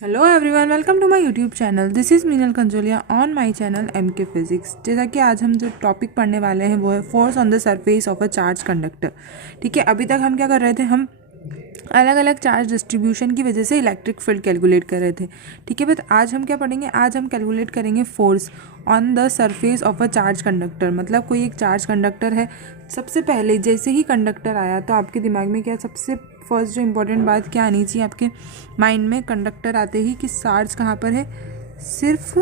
Hello everyone, welcome to my YouTube channel. This is Meenal Kanjolia on my channel MK physics. जैसा कि आज हम जो टॉपिक पढ़ने वाले हैं वो है force on the surface of a charge conductor. ठीक है, अभी तक हम क्या कर रहे थे, हम अलग अलग चार्ज डिस्ट्रीब्यूशन की वजह से इलेक्ट्रिक फील्ड कैलकुलेट कर रहे थे। ठीक है, बट आज हम क्या पढ़ेंगे, आज हम कैलकुलेट करेंगे force on the surface of a charge conductor. मतलब कोई एक चार्ज कंडक्टर है, सबसे पहले जैसे ही कंडक्टर आया तो आपके दिमाग में क्या, सबसे फर्स्ट जो इम्पोर्टेंट बात क्या आनी चाहिए आपके माइंड में, कंडक्टर आते ही कि चार्ज कहाँ पर है, सिर्फ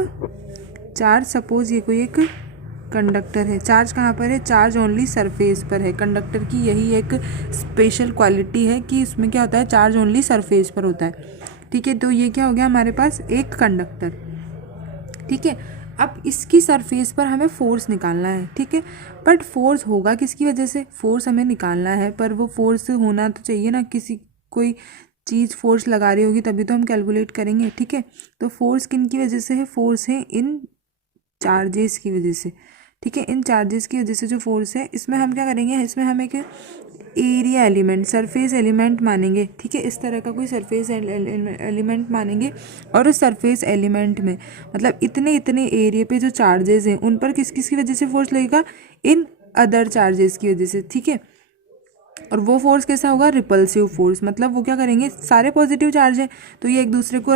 चार्ज। सपोज ये कोई एक कंडक्टर है, चार्ज कहाँ पर है, चार्ज ओनली सरफेस पर है। कंडक्टर की यही एक स्पेशल क्वालिटी है कि इसमें क्या होता है, चार्ज ओनली सरफेस पर होता है। ठीक है, तो ये क्या हो गया हमारे पास, एक कंडक्टर। ठीक है, अब इसकी सरफेस पर हमें फोर्स निकालना है। ठीक है, बट फोर्स होगा किसकी वजह से, फोर्स हमें निकालना है, पर वो फोर्स होना तो चाहिए ना, किसी कोई चीज़ फोर्स लगा रही होगी तभी तो हम कैलकुलेट करेंगे। ठीक है, तो फोर्स किन की वजह से है, फोर्स है इन चार्जेस की वजह से। ठीक है, इन चार्जेस की वजह से जो फोर्स है, इसमें हम क्या करेंगे, इसमें हम एक एरिया एलिमेंट, सरफेस एलिमेंट मानेंगे। ठीक है, इस तरह का कोई सरफेस एलिमेंट मानेंगे, और उस सरफेस एलिमेंट में मतलब इतने इतने एरिया पे जो चार्जेस हैं उन पर किस किस की वजह से फोर्स लगेगा, इन अदर चार्जेस की वजह से। ठीक है, और वो फोर्स कैसा होगा, रिपल्सिव फोर्स। मतलब वो क्या करेंगे, सारे पॉजिटिव चार्ज हैं तो ये एक दूसरे को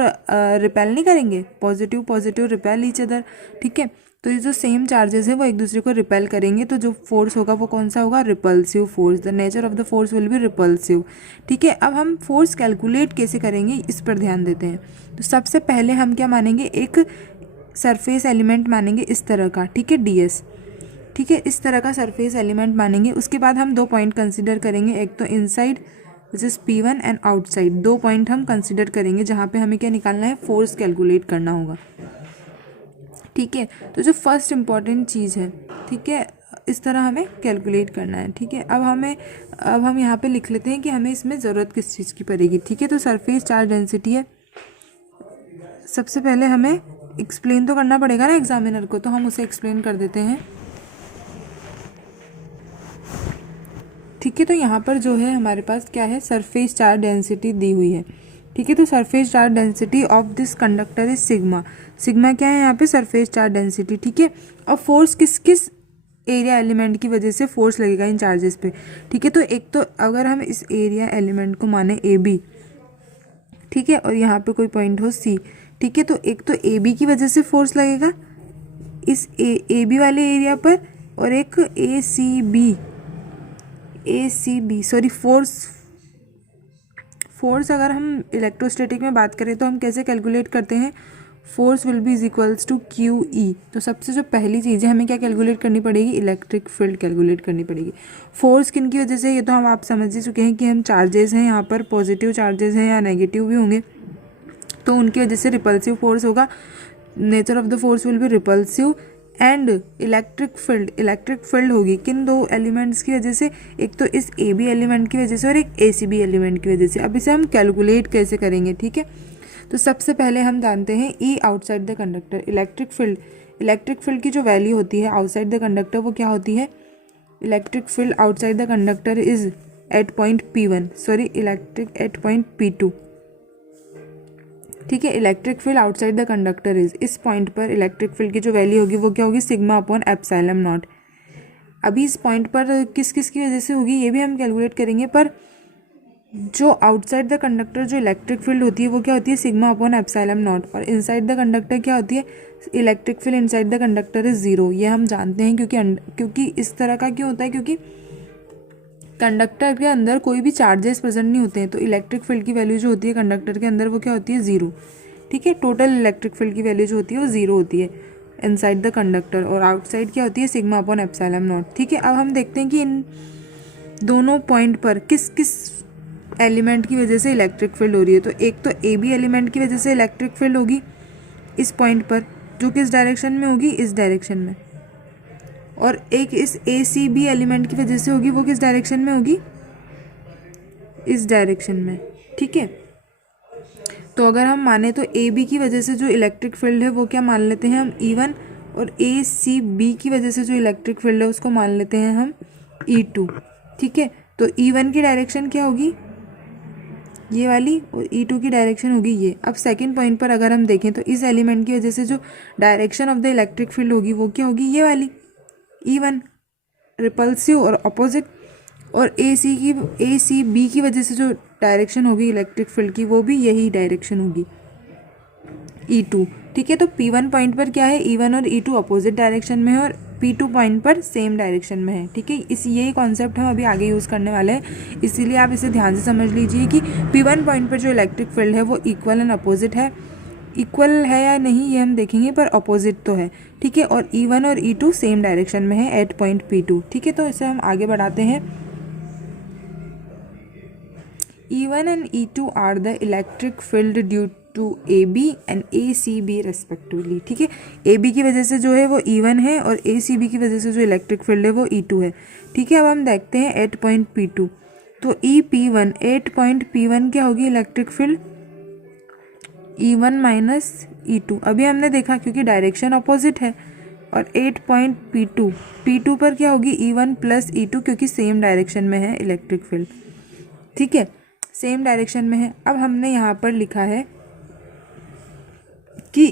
रिपेल नहीं करेंगे, positive positive repel each other. ठीक है, तो ये जो सेम चार्जेस है वो एक दूसरे को रिपेल करेंगे, तो जो फोर्स होगा वो कौन सा होगा, repulsive force. The nature of the force will B repulsive. ठीक है, अब हम फोर्स कैलकुलेट कैसे करेंगे इस पर ध्यान देते हैं। तो सबसे पहले हम क्या मानेंगे, एक सरफेस एलिमेंट मानेंगे इस तरह का। ठीक है, DS। ठीक है, इस तरह का सरफेस एलिमेंट मानेंगे। उसके बाद हम दो पॉइंट कंसिडर करेंगे, एक तो inside which is P1 and outside. दो पॉइंट हम कंसिडर करेंगे जहाँ पे हमें क्या निकालना है, फोर्स कैलकुलेट करना होगा। ठीक है, तो जो फर्स्ट इम्पॉर्टेंट चीज़ है, ठीक है, इस तरह हमें कैलकुलेट करना है। ठीक है, अब हम यहाँ पे लिख लेते हैं कि हमें इसमें ज़रूरत किस चीज़ की पड़ेगी। ठीक है, तो सरफेस चार्ज डेंसिटी है। सबसे पहले हमें एक्सप्लेन तो करना पड़ेगा ना एग्जामिनर को, तो हम उसे एक्सप्लेन कर देते हैं। ठीक है, तो यहाँ पर जो है हमारे पास क्या है, सरफेस चार्ज डेंसिटी दी हुई है। ठीक है, तो surface charge density of this conductor is sigma. Sigma क्या है यहाँ पे, सरफेस चार्ज डेंसिटी। ठीक है, और फोर्स किस किस एरिया एलिमेंट की वजह से फोर्स लगेगा इन चार्जेस पे। ठीक है, तो एक तो अगर हम इस एरिया एलिमेंट को माने AB, ठीक है, और यहाँ पे कोई पॉइंट हो C। ठीक है, तो एक तो AB की वजह से फोर्स लगेगा इस AB वाले एरिया पर, और एक ACB सॉरी फोर्स अगर हम इलेक्ट्रोस्टैटिक में बात करें तो हम कैसे कैलकुलेट करते हैं, force will be is equals to QE। तो सबसे जो पहली चीज़ है, हमें क्या कैलकुलेट करनी पड़ेगी, इलेक्ट्रिक फील्ड कैलकुलेट करनी पड़ेगी। फोर्स किन की वजह से, ये तो हम आप समझ ही चुके हैं कि हम चार्जेस हैं, यहाँ पर पॉजिटिव चार्जेस हैं या नेगेटिव भी होंगे, तो उनकी वजह से रिपल्सिव फोर्स होगा। Nature of the force will B repulsive. And electric field होगी किन दो एलिमेंट्स की वजह से, एक तो इस AB एलिमेंट की वजह से और एक ACB एलिमेंट की वजह से। अब इसे हम कैलकुलेट कैसे करेंगे। ठीक है, तो सबसे पहले हम जानते हैं E outside the conductor. Electric field की जो वैल्यू होती है आउटसाइड द कंडक्टर, वो क्या होती है, electric field outside the conductor is at point P1, sorry electric at point P2। ठीक है, electric field outside the conductor is, इस पॉइंट पर इलेक्ट्रिक फील्ड की जो वैल्यू होगी वो क्या होगी, सिग्मा अपॉन एप्सिलॉन नॉट। अभी इस पॉइंट पर किस किस की वजह से होगी ये भी हम कैलकुलेट करेंगे, पर जो आउटसाइड द कंडक्टर जो इलेक्ट्रिक फील्ड होती है वो क्या होती है, सिग्मा अपॉन एप्सिलॉन नॉट। और इनसाइड द कंडक्टर क्या होती है, electric field inside the conductor is zero. ये हम जानते हैं क्योंकि इस तरह का क्यों होता है, क्योंकि कंडक्टर के अंदर कोई भी चार्जेस प्रेजेंट नहीं होते हैं, तो इलेक्ट्रिक फील्ड की वैल्यू जो होती है कंडक्टर के अंदर वो क्या होती है, जीरो। ठीक है, टोटल इलेक्ट्रिक फील्ड की वैल्यू जो होती है वो जीरो होती है इनसाइड द कंडक्टर, और आउटसाइड क्या होती है, सिग्मा अपॉन एप्सिलॉन नॉट। ठीक है, अब हम देखते हैं कि इन दोनों पॉइंट पर किस किस एलिमेंट की वजह से इलेक्ट्रिक फील्ड हो रही है। तो एक तो AB एलिमेंट की वजह से इलेक्ट्रिक फील्ड होगी इस पॉइंट पर, जो किस डायरेक्शन में होगी, इस डायरेक्शन में, और एक इस ACB एलिमेंट की वजह से होगी, वो किस डायरेक्शन में होगी, इस डायरेक्शन में। ठीक है, तो अगर हम माने तो AB की वजह से जो इलेक्ट्रिक फील्ड है वो क्या मान लेते हैं हम, E1, और ACB की वजह से जो इलेक्ट्रिक फील्ड है उसको मान लेते हैं हम E2। ठीक है, तो E1 की डायरेक्शन क्या होगी, ये वाली, और E2 की डायरेक्शन होगी ये। अब सेकंड पॉइंट पर अगर हम देखें तो इस एलिमेंट की वजह से जो direction of the electric field होगी वो क्या होगी, ये वाली E1 रिपल्सिव और अपोजिट, और AC B की वजह से जो डायरेक्शन होगी इलेक्ट्रिक फील्ड की वो भी यही डायरेक्शन होगी E2। ठीक है, तो P1 पॉइंट पर क्या है, E1 और E2 अपोजिट डायरेक्शन में है और P2 पॉइंट पर सेम डायरेक्शन में है। ठीक है, यही कॉन्सेप्ट हम अभी आगे यूज़ करने वाले हैं, इसीलिए आप इसे ध्यान से समझ लीजिए कि P1 पॉइंट पर जो इलेक्ट्रिक फील्ड है वो इक्वल एंड अपोजिट है। इक्वल है या नहीं ये हम देखेंगे, पर अपोजिट तो है। ठीक है, और E1 और E2 सेम डायरेक्शन में है एट पॉइंट P2। ठीक है, तो इसे हम आगे बढ़ाते हैं। E1 and E2 are the electric field due to AB and ACB respectively। ठीक है, AB की वजह से जो है वो E1 है और ACB की वजह से जो इलेक्ट्रिक फील्ड है वो E2 है। ठीक है, अब हम देखते हैं एट पॉइंट P2। तो EP1 एट पॉइंट P1 क्या होगी electric field, E1 minus E2। अभी हमने देखा क्योंकि डायरेक्शन अपोजिट है, और एट पॉइंट P2 पर क्या होगी E1 प्लस E2 क्योंकि सेम डायरेक्शन में है इलेक्ट्रिक फील्ड। ठीक है, सेम डायरेक्शन में है। अब हमने यहाँ पर लिखा है कि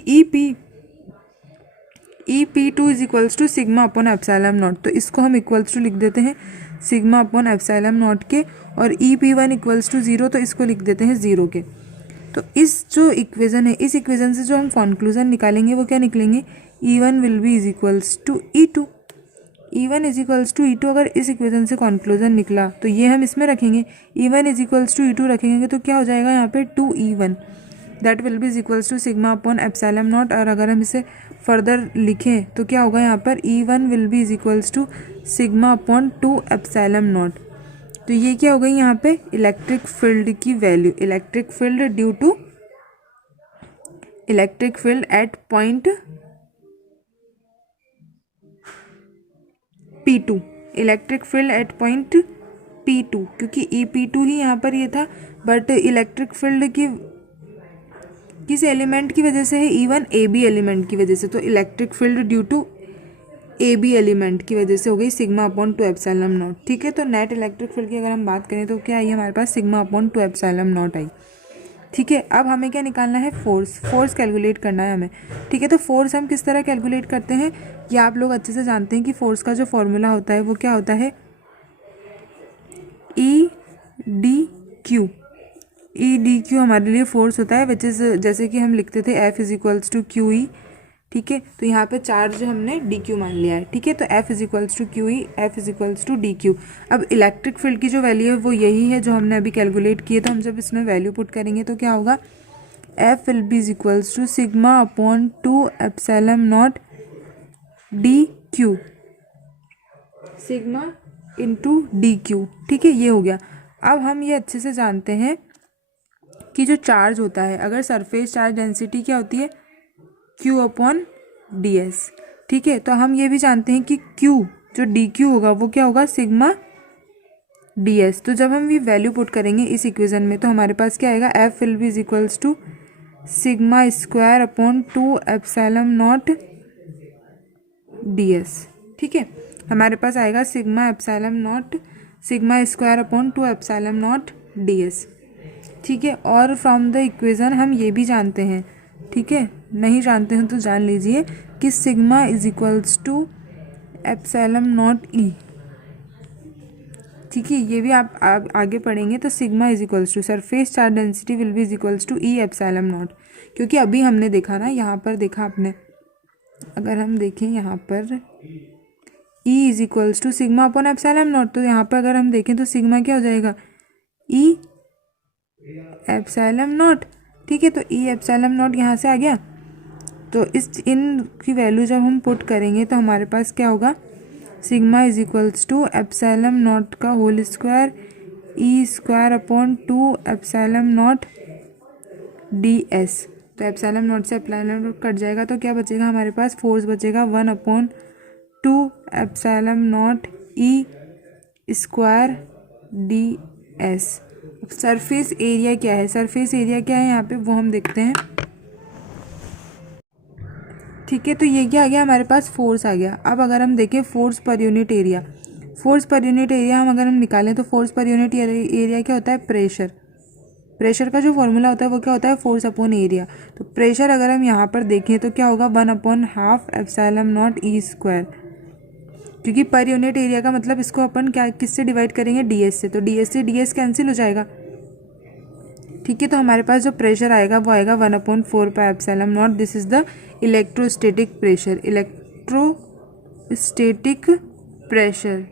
EP2 is equals to sigma upon epsilon naught. तो इसको हम इक्वल्स टू लिख देते हैं सिग्मा अपॉन एप्सिलॉन नॉट के, और EP1 इक्वल्स टू 0 तो इसको लिख देते हैं 0 के। तो इस जो इक्वेशन है, इस इक्वेशन से जो हम कॉन्क्लूजन निकालेंगे वो क्या निकलेंगे, E1 will be is equals to E2। E1 is equals to E2 अगर इस इक्वेशन से कॉन्क्लूजन निकला तो ये हम इसमें रखेंगे, E1 is equals to E2 रखेंगे तो क्या हो जाएगा यहाँ पे 2E1 that will be is equals to sigma upon epsilon naught. और अगर हम इसे फर्दर लिखें तो क्या होगा यहाँ पर E1 will be is equals to sigma upon 2 epsilon naught. तो ये क्या हो गई यहाँ पे इलेक्ट्रिक फील्ड की value, electric field due to electric field at point P2, electric field at point P2, क्योंकि EP2 ही यहाँ पर ये था, बट इलेक्ट्रिक फील्ड की किस एलिमेंट की वजह से है, E1 AB एलिमेंट की वजह से। तो electric field due to AB element की वजह से हो गई सिग्मा अपॉन 2 एप्सिलॉन नॉट। ठीक है, तो नेट इलेक्ट्रिक फील्ड की अगर हम बात करें तो क्या आई हमारे पास sigma upon 2 epsilon not I. ठीक है, अब हमें क्या निकालना है, फोर्स कैलकुलेट करना है हमें। ठीक है, तो फोर्स हम किस तरह कैलकुलेट करते हैं, ये आप लोग अच्छे से जानते हैं कि फोर्स का जो फॉर्मूला होता है वो क्या होता है, EDQ हमारे लिए फोर्स होता है, विच इज़ जैसे कि हम लिखते थे F is equals to QE। ठीक है, तो यहाँ पे चार्ज हमने DQ मान लिया है। ठीक है, तो F is equals to QE, F is equals to DQ। अब इलेक्ट्रिक फील्ड की जो वैल्यू है वो यही है जो हमने अभी कैलकुलेट की है। तो हम जब इसमें वैल्यू पुट करेंगे तो क्या होगा, F will be is equals to sigma upon 2 epsilon naught DQ, sigma into DQ। ठीक है, ये हो गया। अब हम ये अच्छे से जानते हैं कि जो चार्ज होता है, अगर सरफेस चार्ज डेंसिटी क्या होती है, Q अपॉन DS। ठीक है, तो हम ये भी जानते हैं कि Q जो DQ होगा वो क्या होगा, सिग्मा DS। तो जब हम ये वैल्यू पुट करेंगे इस इक्वेशन में तो हमारे पास क्या आएगा, F will be is equals to sigma square upon 2 epsilon naught DS। ठीक है, हमारे पास आएगा sigma square upon 2 epsilon naught DS। ठीक है, और फ्रॉम द इक्वेशन हम ये भी जानते हैं, ठीक है, नहीं जानते हैं तो जान लीजिए कि sigma is equals to epsilon naught E। ठीक है, ये भी आप आगे पढ़ेंगे। तो sigma is equals to surface charge density will be is equals to E epsilon naught, क्योंकि अभी हमने देखा ना, यहाँ पर देखा आपने, अगर हम देखें यहाँ पर E is equals to sigma upon epsilon naught, तो यहाँ पर अगर हम देखें तो सिग्मा क्या हो जाएगा, E एप्सिलॉन नॉट। ठीक है, तो E एप्सिलॉन नॉट यहाँ से आ गया। तो इन की वैल्यू जब हम पुट करेंगे तो हमारे पास क्या होगा, sigma is equals to epsilon naught का whole square E square upon 2 epsilon naught DS। तो एप्सिलॉन नॉट से एप्सिलॉन नॉट कट जाएगा तो क्या बचेगा हमारे पास, फोर्स बचेगा 1 upon 2 epsilon naught E square DS। Surface area क्या है, सरफेस एरिया क्या है यहाँ पे वो हम देखते हैं। ठीक है, तो ये क्या आ गया हमारे पास, फोर्स आ गया। अब अगर हम देखें force per unit area, force per unit area हम अगर हम निकालें तो फोर्स पर यूनिट एरिया क्या होता है, प्रेशर। प्रेशर का जो फॉर्मूला होता है वो क्या होता है, फोर्स अपॉन एरिया। तो प्रेशर अगर हम यहाँ पर देखें तो क्या होगा, 1/2 एप्सिलॉन नॉट ई स्क्वायर, क्योंकि पर यूनिट एरिया का मतलब इसको अपन क्या किससे डिवाइड करेंगे, डीएस से, तो डीएस से डीएस कैंसिल हो जाएगा। ठीक है, तो हमारे पास जो प्रेशर आएगा वो आएगा 1/4 pi epsilon not. This is the electrostatic pressure, electrostatic pressure.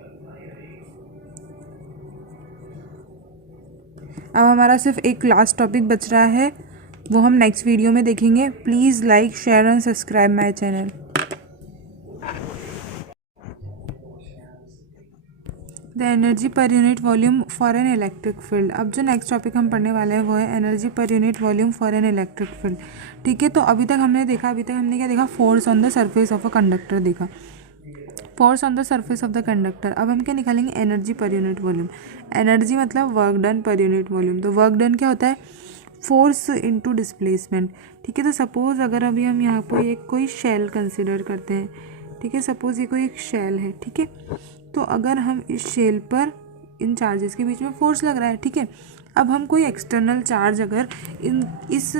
अब हमारा सिर्फ एक लास्ट टॉपिक बच रहा है, वो हम नेक्स्ट वीडियो में देखेंगे। Please like, share and subscribe my channel. The energy per unit volume for an electric field. अब जो नेक्स्ट टॉपिक हम पढ़ने वाले हैं वो है energy per unit volume for an electric field. ठीक है, तो अभी तक हमने क्या देखा, force on the surface of a conductor देखा, force on the surface of the conductor. अब हम क्या निकालेंगे, एनर्जी पर यूनिट वॉल्यूम। एनर्जी मतलब work done per unit volume. तो वर्क डन क्या होता है, फोर्स इनटू डिस्प्लेसमेंट। ठीक है, तो सपोज अगर अभी हम यहाँ पर एक कोई शेल कंसिडर करते हैं, ठीक है, सपोज ये कोई एक शेल है, ठीक है, तो अगर हम इस शेल पर इन चार्जेस के बीच में फोर्स लग रहा है, ठीक है, अब हम कोई एक्सटर्नल चार्ज अगर इस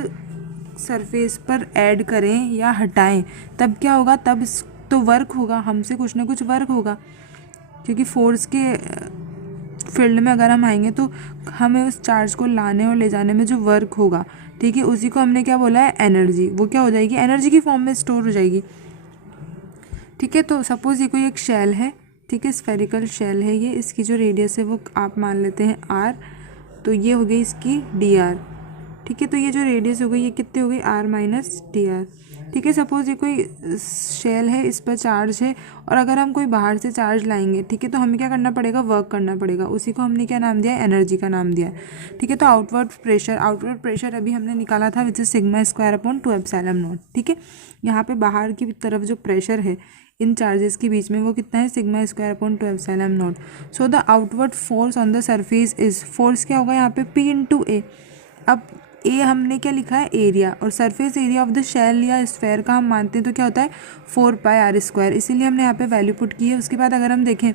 सरफेस पर ऐड करें या हटाएं, तब क्या होगा, तब तो वर्क होगा, हमसे कुछ ना कुछ वर्क होगा, क्योंकि फोर्स के फील्ड में अगर हम आएंगे तो हमें उस चार्ज को लाने और ले जाने में जो वर्क होगा, ठीक है, उसी को हमने क्या बोला है, एनर्जी। वो क्या हो जाएगी, एनर्जी की फॉर्म में स्टोर हो जाएगी। ठीक है, तो सपोज ये कोई एक शेल है, ठीक है, स्फेरिकल शेल है ये, इसकी जो रेडियस है वो आप मान लेते हैं r, तो ये हो गई इसकी dr। ठीक है, तो ये जो रेडियस हो गई ये कितनी हो गई, r माइनस dr। ठीक है, सपोज ये कोई शेल है, इस पर चार्ज है, और अगर हम कोई बाहर से चार्ज लाएंगे, ठीक है, तो हमें क्या करना पड़ेगा, वर्क करना पड़ेगा, उसी को हमने क्या नाम दिया है, एनर्जी का नाम दिया है। ठीक है, तो आउटवर्ड प्रेशर अभी हमने निकाला था, which is sigma square upon 2 epsilon not. ठीक है, यहाँ पे बाहर की तरफ जो प्रेशर है इन चार्जेस के बीच में वो कितना है, sigma square upon 2 epsilon not. So the outward force on the surface is, force क्या होगा यहाँ पे, P इंटू ए। अब ए हमने क्या लिखा है, एरिया, और surface area of the shell या स्फेयर का हम मानते हैं तो क्या होता है, 4 पाई आर स्क्वायर, इसीलिए हमने यहाँ पे वैल्यू पुट की है। उसके बाद अगर हम देखें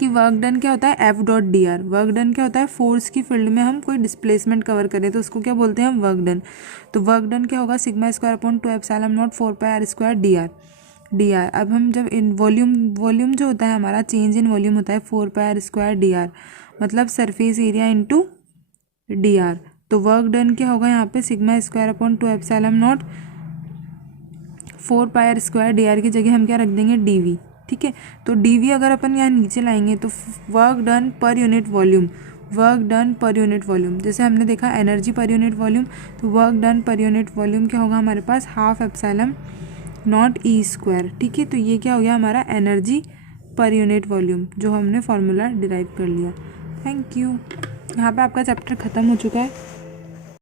कि वर्क डन क्या होता है, F dot D R. Work done क्या होता है, फोर्स की फील्ड में हम कोई डिस्प्लेसमेंट कवर करें तो उसको क्या बोलते हैं हम, वर्क डन। तो वर्क डन क्या होगा, sigma square upon 2 epsilon naught 4 pi r square d r. अब हम जब इन वॉल्यूम जो होता है हमारा, चेंज इन वॉल्यूम होता है 4 pi r square d r, मतलब surface area into d r. तो वर्क डन क्या होगा यहाँ पे, sigma square upon 2 epsilon naught 4 pi r square d r की जगह हम क्या रख देंगे, डी वी। ठीक है, तो डी वी अगर अपन यहाँ नीचे लाएंगे तो work done per unit volume, work done per unit volume, जैसे हमने देखा एनर्जी पर यूनिट वॉल्यूम, तो work done per unit volume क्या होगा हमारे पास, 1/2 एप्सिलॉन नॉट ई स्क्वायर। ठीक है, तो ये क्या हो गया हमारा एनर्जी पर यूनिट वॉल्यूम, जो हमने फॉर्मूला डिराइव कर लिया। Thank you. यहाँ पे आपका चैप्टर ख़त्म हो चुका है।